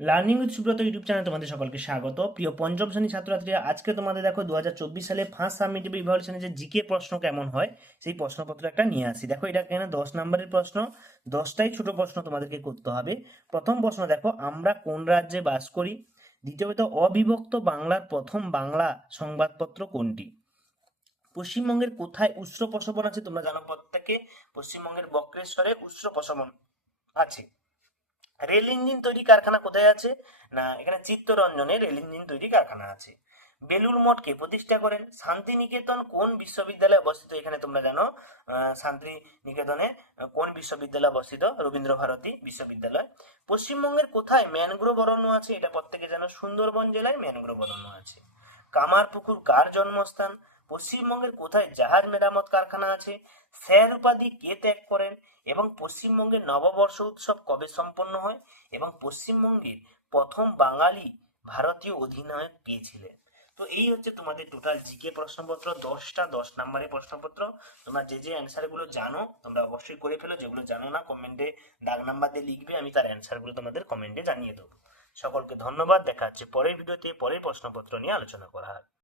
Learning with Subrata YouTube channel তোমাদের সকলকে স্বাগত। প্রিয় পঞ্চম শ্রেণি ছাত্রছাত্রীরা আজকে তোমাদের দেখো দু হাজার চব্বিশ সালে ফার্স্ট সাবমিটিভ ইভালুয়েশনে যে জিকে প্রশ্ন কেমন হয়, সেই প্রশ্নপত্র একটা নিয়ে আসি। দেখো এটা এখানে দশ নম্বরের প্রশ্ন, দশটাই ছোট প্রশ্ন তোমাদেরকে করতে হবে। প্রথম প্রশ্ন দেখো, আমরা কোন রাজ্যে বাস করি? দ্বিতীয়ত, অবিভক্ত বাংলার প্রথম বাংলা সংবাদপত্র কোনটি? পশ্চিমবঙ্গের কোথায় উৎস প্রশমন আছে তোমরা জানো প্রত্যেকে? পশ্চিমবঙ্গের বক্রেশ্বরে উৎস প্রশমন আছে। রেল ইঞ্জিন তৈরি কারখানা কোথায় আছে? না, এখানে চিত্তরঞ্জনে রেল ইঞ্জিন তৈরি কারখানা আছে। বেলুর মঠ কে প্রতিষ্ঠা করেন শান্তিনিকেতন কোন বিশ্ববিদ্যালয়ে অবস্থিত? এখানে তোমরা জানো শান্তিনিকেতনে কোন বিশ্ববিদ্যালয়ে অবস্থিত? রবীন্দ্র ভারতী বিশ্ববিদ্যালয়। পশ্চিমবঙ্গের কোথায় ম্যানগ্রোভ অরণ্য আছে? এটা প্রত্যেকে জানো, সুন্দরবন জেলায় ম্যানগ্রোভ অরণ্য আছে। কামারপুকুর কার জন্মস্থান? পশ্চিমবঙ্গের কোথায় জাহাজ মেরামত কারখানা আছে? স্যার উপাধি কে ত্যাগ করেন? এবং পশ্চিমবঙ্গের নববর্ষ উৎসব কবে সম্পন্ন হয় এবং পশ্চিমবঙ্গের প্রথম বাঙালি ভারতীয় অধিনায়ক কে ছিলেন? তো এই হচ্ছে তোমাদের টোটাল জিকে প্রশ্নপত্র, দশটা, দশ নম্বরের প্রশ্নপত্র। তোমরা যে যে অ্যান্সারগুলো জানো, তোমরা অবশ্যই করে ফেলো। যেগুলো জানো না কমেন্টে দাগ নাম্বার দিয়ে লিখবে, আমি তার অ্যান্সারগুলো তোমাদের কমেন্টে জানিয়ে দেবো। সকলকে ধন্যবাদ। দেখা হচ্ছে পরের ভিডিওতে পরের প্রশ্নপত্র নিয়ে আলোচনা করা হবে